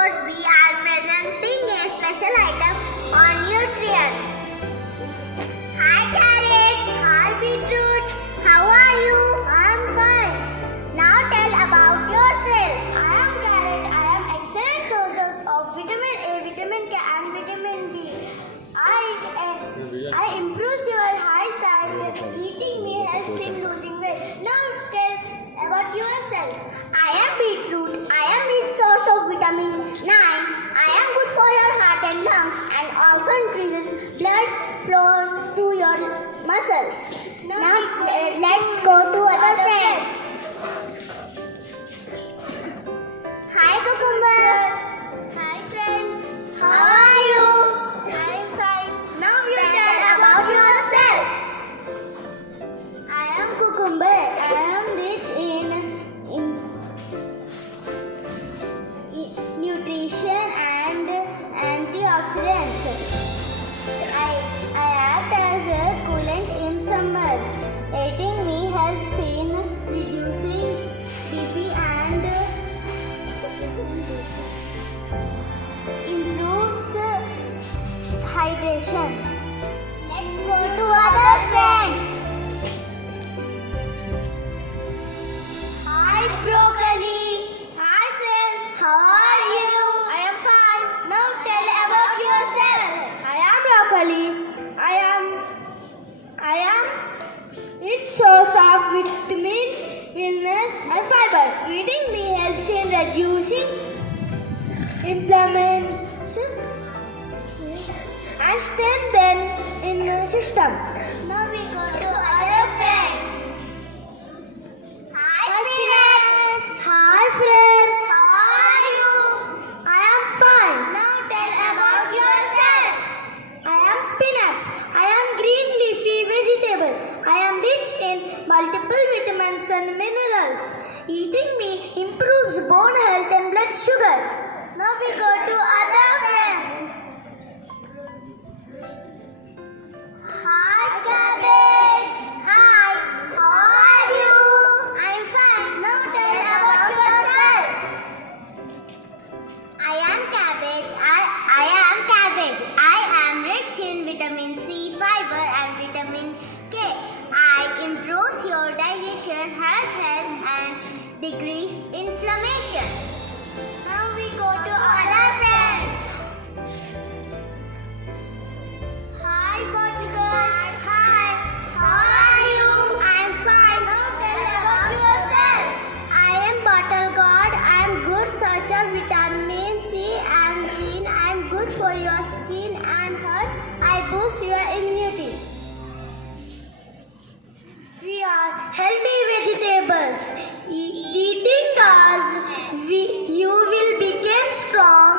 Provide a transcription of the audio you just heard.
episode, we are presenting a special item on nutrients. Hi Carrot, hi Beetroot, how are you? I am fine. Now tell about yourself. I am Carrot. I am excellent sources of vitamin A, vitamin K and vitamin D. I improves your eyesight. Eating me helps in losing weight. Now tell about yourself. I am Beetroot. I am rich source of vitamin 9. I am good for your heart and lungs and also increases blood flow to your muscles. Now let's go to other friends. Hi Cucumber. Hi friends. How are you? I am fine. Now you tell about yourself. I am Cucumber. I am rich in nutrition and antioxidants. I act as a coolant in summer. Eating me helps in reducing BP and improves hydration. Let's go to other friends. Hi broccoli. Hi friends. How are you? I am fine. Now tell about yourself. I am broccoli. I am its source of vitamin, minerals and fibers. Eating me helps in reducing inflammation and strengthen immune system. Now we go to other friends. Hi spinach. Hi friends. How are you? I am fine. Now tell about yourself. I am spinach. I am green leafy vegetable. I am rich in multiple vitamins and minerals. Eating me improves bone health and blood sugar. Now we go to other friends. Hi cabbage. Hi. How are you? I'm fine. Now tell about yourself. I am cabbage. I am rich in vitamin C, fiber and vitamin K. I improves your digestion, heart health and decrease inflammation. Now we go to other friends. Hi bottle girl. Hi. How are you? I'm fine. Now tell about yourself. I am bottle god. I am good source of vitamin C and green. I am good for your skin and heart. I boost your immunity. We are healthy vegetables. Eating us, you will become strong